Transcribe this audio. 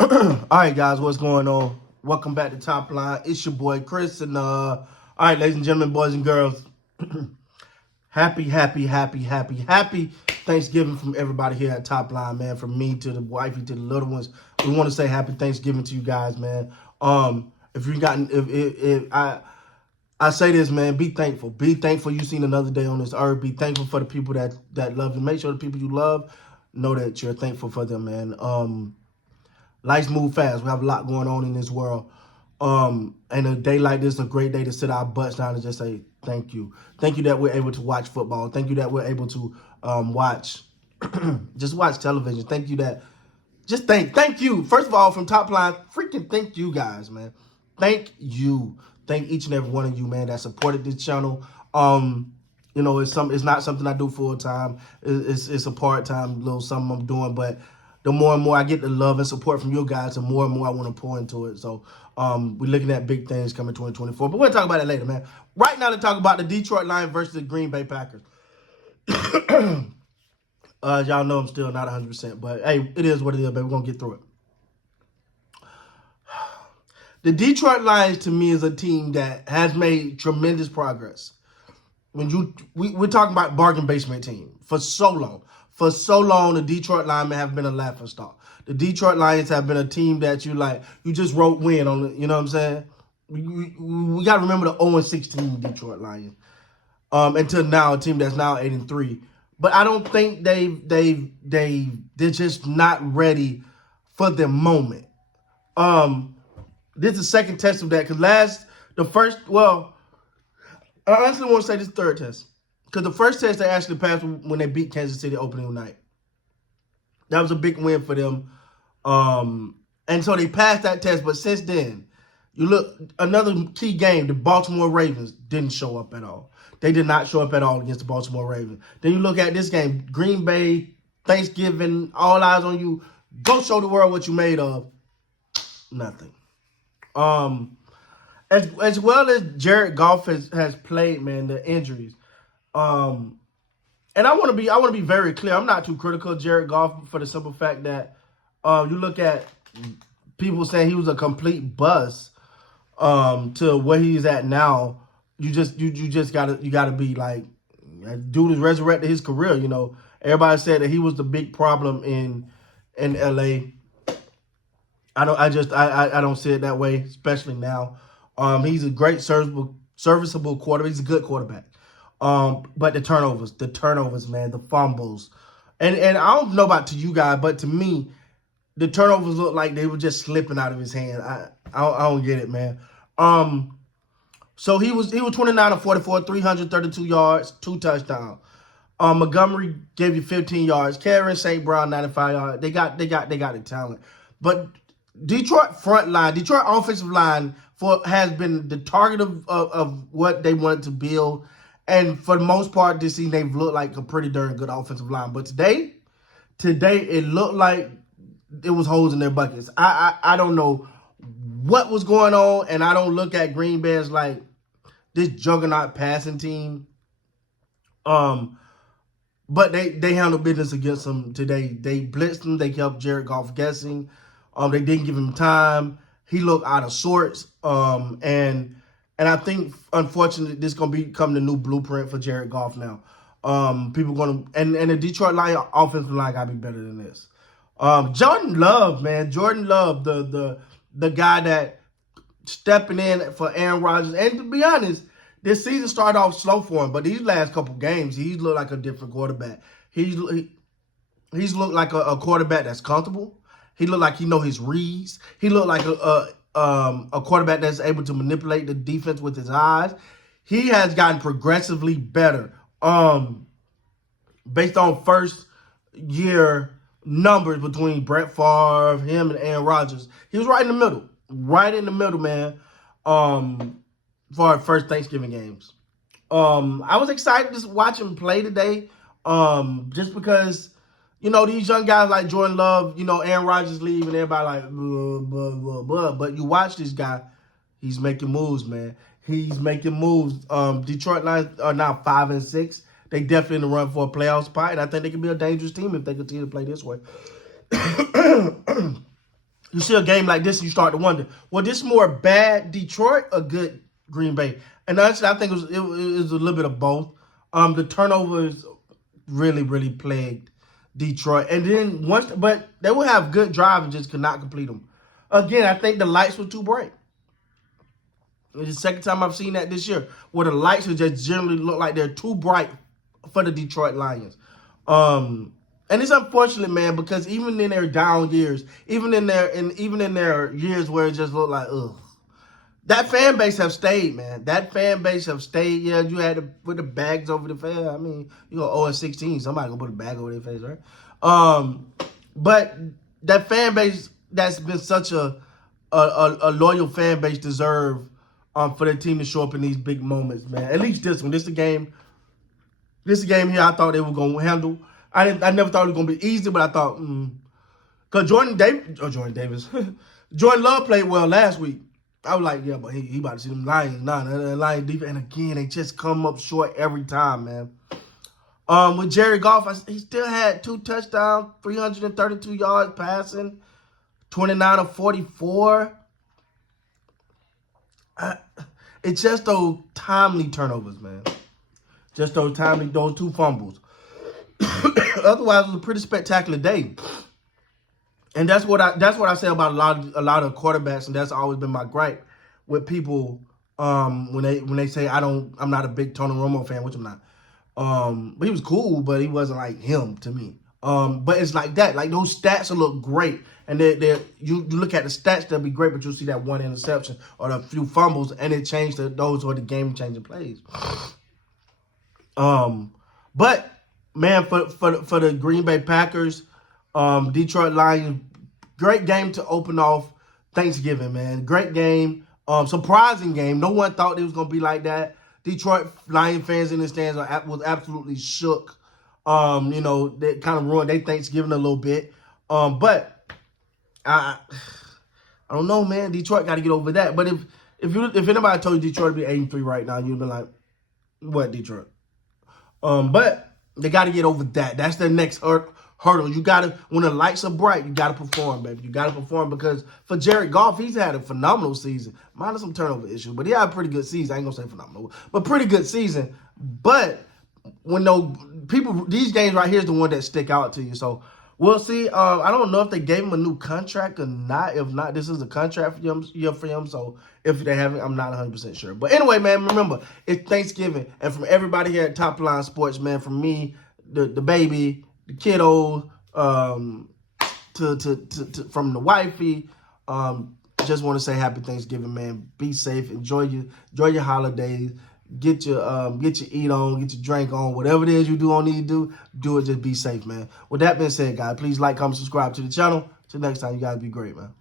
All right, guys, what's going on? Welcome back to Top Line. It's your boy Chris, and all right, ladies and gentlemen, boys and girls, happy Thanksgiving from everybody here at Top Line, man. From me to the wifey to the little ones, we want to say happy Thanksgiving to you guys, man. If you got, if I say this, man, be thankful. Be thankful you seen another day on this earth. Be thankful for the people that love you. Make sure the people you love know that you're thankful for them, man. Life move fast. We have a lot going on in this world. And a day like this is a great day to sit our butts down and just say thank you. Thank you that we're able to watch football. Thank you that we're able to watch, just watch television. Thank you that, just thank you. First of all, from Top Line, freaking thank you guys, man. Thank you. Thank each and every one of you, man, that supported this channel. It's not something I do full time. It's a part time little something I'm doing, but the more and more I get the love and support from you guys, the more and more I want to pour into it. So we're looking at big things coming 2024. But we'll talk about it later, man. Right now, let's talk about the Detroit Lions versus the Green Bay Packers. Y'all know I'm still not 100%, but hey, it is what it is, baby. We're going to get through it. The Detroit Lions, to me, is a team that has made tremendous progress. We're talking about bargain basement team for so long. For so long, the Detroit Lions have been a laughingstock. The Detroit Lions have been a team that you just wrote win on. You know what I'm saying? We got to remember the 0-16 Detroit Lions. Until now, a team that's now 8-3. But I don't think they're just not ready for the moment. This is the second test of that because I honestly want to say this third test. Because the first test they actually passed when they beat Kansas City opening night. That was a big win for them. And so they passed that test. But since then, you look, another key game, the Baltimore Ravens didn't show up at all. They did not show up at all against the Baltimore Ravens. Then you look at this game, Green Bay, Thanksgiving, all eyes on you. Go show the world what you made of. Nothing. As well as Jared Goff has played, man, the injuries. And I want to be very clear. I'm not too critical of Jared Goff for the simple fact that you look at people saying he was a complete bust to where he's at now. You just gotta be like, dude has resurrected his career. You know, everybody said that he was the big problem in LA. I don't see it that way, especially now. He's a great serviceable quarterback. He's a good quarterback. But the turnovers, man, the fumbles. And I don't know about to you guys, but to me, the turnovers look like they were just slipping out of his hand. I don't get it, man. So he was 29 of 44, 332 yards, 2 touchdowns. Montgomery gave you 15 yards. Karen St. Brown, 95 yards. They got the talent. But Detroit offensive line has been the target of what they wanted to build. And for the most part, this season, they've looked like a pretty darn good offensive line. But today, it looked like it was holes in their buckets. I don't know what was going on, and I don't look at Green Bay as like this juggernaut passing team. But they handled business against them today. They blitzed them. They kept Jared Goff guessing. They didn't give him time. He looked out of sorts. And I think, unfortunately, this is going to become the new blueprint for Jared Goff now. People going to, and the Detroit Lions offensive line got to be better than this. Jordan Love, man. Jordan Love, the guy that stepping in for Aaron Rodgers. And to be honest, this season started off slow for him, but these last couple games, he's looked like a different quarterback. He's looked like a quarterback that's comfortable. He looked like he know his reads. He looked like a quarterback that's able to manipulate the defense with his eyes. He has gotten progressively better based on first year numbers between Brett Favre, him, and Aaron Rodgers. He was right in the middle, man, for our first Thanksgiving games. I was excited to watch him play today just because, you know, these young guys like Jordan Love, you know, Aaron Rodgers leave and everybody like, blah, blah, blah, blah. But you watch this guy, he's making moves, man. He's making moves. Detroit Lions are now 5-6. They definitely in the run for a playoff spot, and I think they can be a dangerous team if they continue to play this way. you see a game like this and you start to wonder, well, this more bad Detroit or good Green Bay? And honestly, I think it was a little bit of both. The turnovers really, really plagued Detroit. And then but they would have good drives and just could not complete them. Again, I think the lights were too bright. It's the second time I've seen that this year, where the lights would just generally look like they're too bright for the Detroit Lions. And it's unfortunate, man, because even in their down years, even in their years where it just looked like, ugh, that fan base have stayed, man. That fan base have stayed. Yeah, you had to put the bags over the face. I mean, you go 0-16, somebody gonna put a bag over their face, right? But that fan base that's been such a loyal fan base deserve for their team to show up in these big moments, man. At least this one. This is a game here I thought they were gonna handle. I never thought it was gonna be easy, but I thought, because Jordan Davis, Jordan Love played well last week. I was like, yeah, but he about to see them Lions. Nah, the Lions defense. And again, they just come up short every time, man. With Jerry Goff, he still had 2 touchdowns, 332 yards passing, 29 of 44. It's just those timely turnovers, man. Just those 2 fumbles. Otherwise, it was a pretty spectacular day. And that's what I say about a lot of quarterbacks, and that's always been my gripe with people when they say I'm not a big Tony Romo fan, which I'm not. But he was cool, but he wasn't like him to me. But it's like that. Like those stats will look great, and you look at the stats, they'll be great, but you'll see that 1 interception or a few fumbles, and it changed those are the game-changing plays. But man, for the Green Bay Packers, Detroit Lions, great game to open off Thanksgiving, man. Great game. Surprising game. No one thought it was going to be like that. Detroit Lion fans in the stands was absolutely shook. They kind of ruined their Thanksgiving a little bit. But I don't know, man. Detroit got to get over that. But if anybody told you Detroit would be 8-3 right now, you'd be like, what, Detroit? But they got to get over that. That's their next hurdle. You got to, when the lights are bright, you got to perform, baby. You got to perform, because for Jared Goff, he's had a phenomenal season. Minus some turnover issues, but he had a pretty good season. I ain't going to say phenomenal, but pretty good season. But when these games right here is the one that stick out to you. So we'll see. I don't know if they gave him a new contract or not. If not, this is a contract for him. So if they haven't, I'm not 100% sure. But anyway, man, remember, it's Thanksgiving. And from everybody here at Top Line Sports, man, from me, the baby, the kiddo, from the wifey, just want to say happy Thanksgiving, man. Be safe. Enjoy your holidays. Get your eat on, get your drink on, whatever it is you need to do it. Just be safe, man. With that being said, guys, please like, comment, subscribe to the channel. Till next time, you guys be great, man.